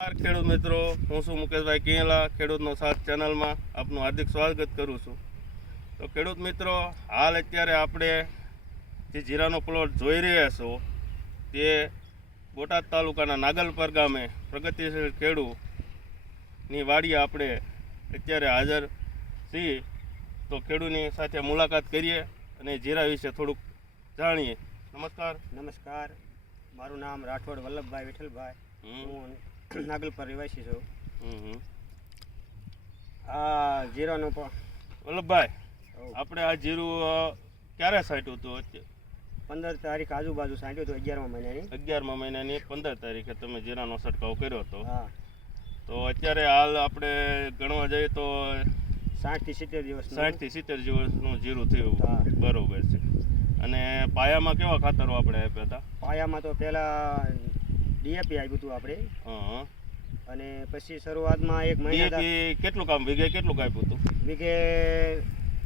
ખેડૂત મિત્રો. હું છું મુકેશભાઈ કેલા ખેડૂતનો સાથ ચેનલમાં આપનું હાર્દિક સ્વાગત કરું છું. તો ખેડૂત મિત્રો હાલ અત્યારે આપણે જે જીરાનો પ્લોટ જોઈ રહ્યા છો તે બોટાદ તાલુકાના નાગલપર ગામે પ્રગતિશીલ ખેડૂતની વાડીએ આપણે અત્યારે હાજર છીએ. તો ખેડૂતની સાથે મુલાકાત કરીએ અને જીરા વિશે થોડુંક જાણીએ. નમસ્કાર. નમસ્કાર. મારું નામ રાઠોડ વલ્લભભાઈ વિઠ્ઠલભાઈ. હમ, હું નાગલપર રહેવાસી છું. આ જીરાનું પણ. વલ્લભભાઈ આપણે આ જીરું ક્યારે સાંટ્યું હતું અત્યારે પંદર તારીખ આજુબાજુ સાઠ્યું હતું અગિયારમા મહિનાની. અગિયારમા મહિનાની પંદર તારીખે તમે જીરાનો છંટકાવ કર્યો હતો. હા. તો અત્યારે હાલ આપણે ગણવા જઈએ તો સાઠથી સિત્તેર દિવસ સાઠથી સિત્તેર દિવસનું જીરું થયું. હા. બરોબર છે. અને પાયામાં કેવા ખાતરો આપણે આપ્યા હતા? પાયામાં તો પહેલાં ડીએપી આપ્યું હતું આપણે. હા. અને પછી શરૂઆતમાં એક મહિના કેટલું કામ? વીઘે કેટલું આપ્યું હતું? વીઘે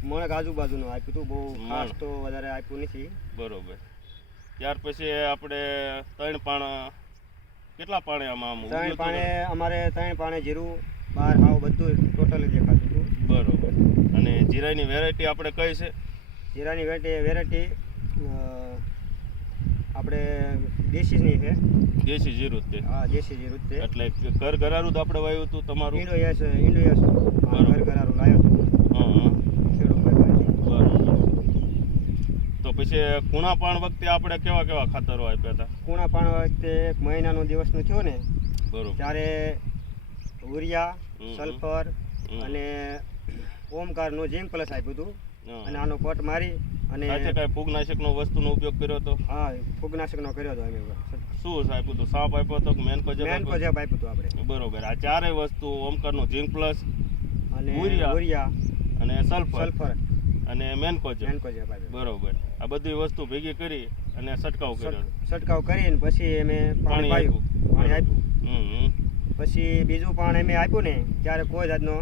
મણક આજુબાજુનું આપ્યું હતું બહુ ખાસ તો વધારે આપ્યું નથી. બરોબર. ત્યાર પછી આપણે ત્રણ પાણ કેટલા પાણે આમાં ત્રણ? પાણે અમારે ત્રણ પાણે જીરું બહાર હાવ બધું ટોટલી દેખાતું હતું. બરોબર. અને જીરાની વેરાયટી આપણે કઈ છે? જીરાની વેરાયટી વેરાયટી આપણે દેશીની છે. દેશી જીરું તે. હા દેશી જીરું છે એટલે ઘર ઘરારું જ આપણે વાયું હતું તમારું? ઇન્ડો યસ ઇન્ડો યસ ઘર ઘરારું લાવ્યો તો પછી કુણા પાણ વખતે આપણે કેવા કેવા ખાતરો આપ્યા હતા? કુણા પાણ વખતે એક મહિનાનો દિવસનું થયો ને બરોબર. ત્યારે ઉરિયા સલ્ફર. અને ઓમકારનું ઝીંક પ્લસ આપ્યું હતું. અને આનો કોટ મારી અને સાથે કાંઈ ફૂગનાશકનો વસ્તુનો ઉપયોગ કર્યો હતો હા ફૂગનાશકનો કર્યો હતો અમે શું આપ્યું તો? સાપ આપ્યો કે મેનકો જે મેન કોજેબ આપ્યું હતું આપણે. બરોબર. આ ચારે વસ્તુ ઓમકારનું ઝીંક પ્લસ અને. ઉરિયા અને સલ્ફર. સલ્ફર. અને મેનકો મેન કોજેબ બરોબર. આ બધી વસ્તુ ભેગી કરી અને છંટકાવ કર્યો. છંટકાવ કરીને પછી અમે પાણી આપ્યું પાયું. પાણી આપ્યું. હમ. પછી બીજું પાણી અમે આપ્યું ને ત્યારે કોઈ જાતનો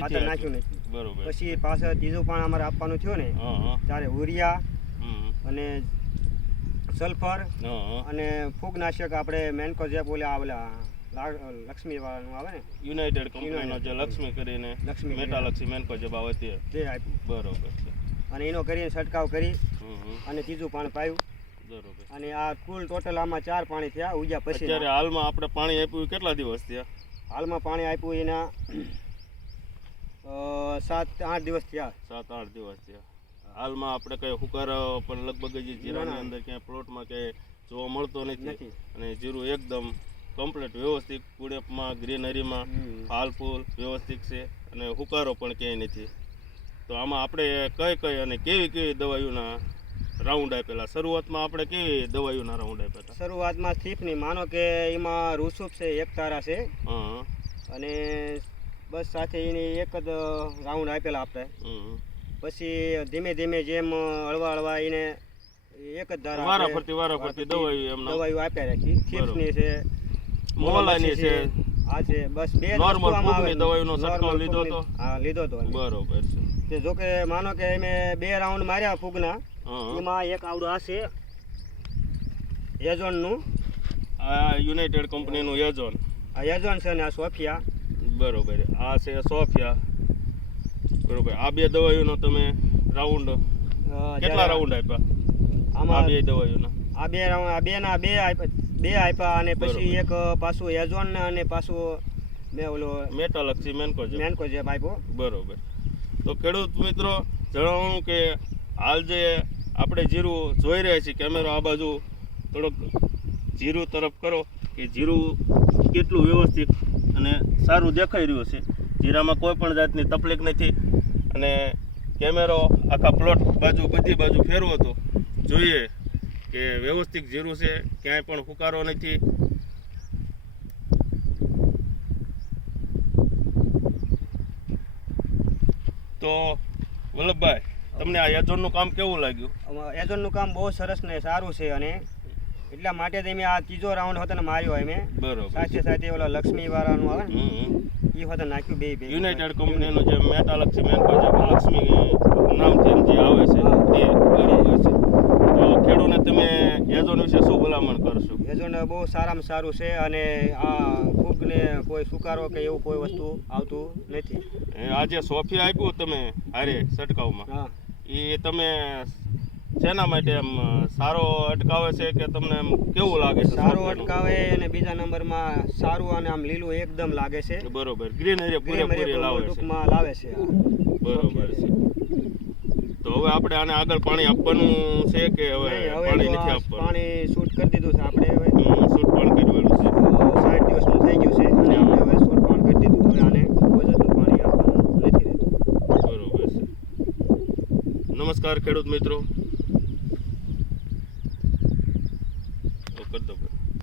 ખાતર નાખ્યું નથી. બરોબર. પછી પાછળ ત્રીજું પાણ અમારે આપવાનું થયું ને ત્યારે ઉરિયા અને સલ્ફર અને ફૂગનાશક આપણે મેનકો જે બોલે આવેલા લક્ષ્મી વાળાનું આવે ને? યુનાઇટેડ કંપનીનો જે લક્ષ્મી કરીને લક્ષ્મી મેટાલક્ષ્મી મેનકો જબ આવે તે. તે આપ્યું. બરોબર છે. અને એનો કરીને છંટકાવ કરી. અને ત્રીજું પાણ પાયું. બરોબર. અને આ કુલ ટોટલ આમાં ચાર પાણી થયા ઉજ્યા પછી અત્યારે હાલમાં આપણે પાણી આપ્યું કેટલા દિવસ થયા? હાલમાં પાણી આપ્યું એના સાત આઠ દિવસ થયા. સાત આઠ દિવસ થયા. હાલમાં આપણે કઈ હુકાર પણ લગભગ જે જીરાની. અંદર ક્યાંય પ્લોટમાં ક્યાંય જોવા મળતો નથી. અને જીરું એકદમ કમ્પ્લીટ વ્યવસ્થિત કુડેપમાં ગ્રીનરીમાં. ફાલ ફૂલ વ્યવસ્થિત છે અને હુકારો પણ ક્યાંય નથી. તો આમાં આપણે કઈ કઈ અને કેવી કેવી દવાઈઓના રાઉન્ડ આપેલા? શરૂઆતમાં આપણે કેવી દવાઈઓના રાઉન્ડ હતા? શરૂઆતમાં થીપની. માનો કે એમાં રૂસુપ છે એક તારા છે. અને બસ સાથે એની એક જ રાઉન્ડ આપેલા આપણે. પછી ધીમે ધીમે જેમ હળવા હળવા એને એક જ ધારા વારા ફરતી વારા ફરતી દવાઈઓ એમ દવાઈઓ આપ્યા રાખી. થીપ્સની છે મોલાની છે. આ છે. બસ બે આમાં ફૂગની દવાઈનો છંટકાવ લીધો તો? હા લીધો તો બરોબર છે. તે જો કે માનો કે અમે બે રાઉન્ડ માર્યા ફૂગના. એમાં એક આવડું આ છે. એઝોનનું યુનાઇટેડ કંપનીનું એજોન આ એઝોન છે ને આ સોફિયા બરોબર. આ છે સોફિયા. બરોબર. આ બે દવાઈઓનો તમે રાઉન્ડ કેટલા રાઉન્ડ આપ્યા? આ આમાં બે દવાઈઓના આ બે રાઉન્ડ આ બે ના બે આપ્યા બે આપ્યા અને પછી એક પાછું એઝોન અને પાછું મેં ઓલો મેટાલક્ષી મેનકો છે મેનકો જે આપ્યો. બરોબર. તો ખેડૂત મિત્રો જણાવું કે હાલ જે આપણે જીરું જોઈ રહ્યા છીએ કેમેરો આ બાજુ થોડોક જીરું તરફ કરો કે જીરું કેટલું વ્યવસ્થિત અને સારું દેખાઈ રહ્યું છે જીરામાં કોઈ પણ જાતની તકલીફ નથી. અને કેમેરો આખા પ્લોટ બાજુ બધી બાજુ ફેરવો તો જોઈએ કે વ્યવસ્થિત જીરું છે, ક્યાંય પણ ફુકારો નથી. તો વલ્લભભાઈ, તમને આ એજોનનું કામ કેવું લાગ્યું? એજોનનું કામ બહુ સરસ ને સારું છે અને એટલા માટે જ અમે આ ત્રીજો રાઉન્ડ હતો ને માર્યો અમે બરોબર. સાથે સાથે ઓલા લક્ષ્મી વાળાનું આવે ને. એ વખતે નાખ્યું બે બે યુનાઇટેડ કંપનીનું જે મેટાલક્ષી મેન પ્રોજેક્ટ લક્ષ્મી નામથી જે આવે છે તે બરોબર છે. તો ખેડૂને તમે એઝોન વિશે શું ભલામણ કરશો? એઝોન બહુ સારામાં સારું છે અને આ ફૂગ ફૂગને કોઈ સુકારો કે એવું કોઈ વસ્તુ આવતું નથી. આજે સોફી આપ્યું તમે હારે સટકાવમાં. હા. એ તમે શેના માટે એમ સારો અટકાવે છે કે તમને એમ કેવું લાગે છે સારો અટકાવે અને બીજા નંબરમાં સારું અને આમ લીલું એકદમ લાગે છે. બરોબર. ગ્રીનરી પૂરેપૂરી લાવે છે. લાવે છે. બરોબર છે. તો હવે આપણે આને આગળ પાણી આપવાનું છે કે હવે પાણી નથી આપવાનું? પાણી શૂટ કરી દીધું છે આપણે હવે. શૂટ પણ કરવાનું છે. સાઠ દિવસનું થઈ ગયું છે અને આપણે હવે શૂટ પણ કરી દીધું. હવે આને વજનનું પાણી આપવાનું નથી રહેતું. બરોબર છે. નમસ્કાર ખેડૂત મિત્રો. कर दो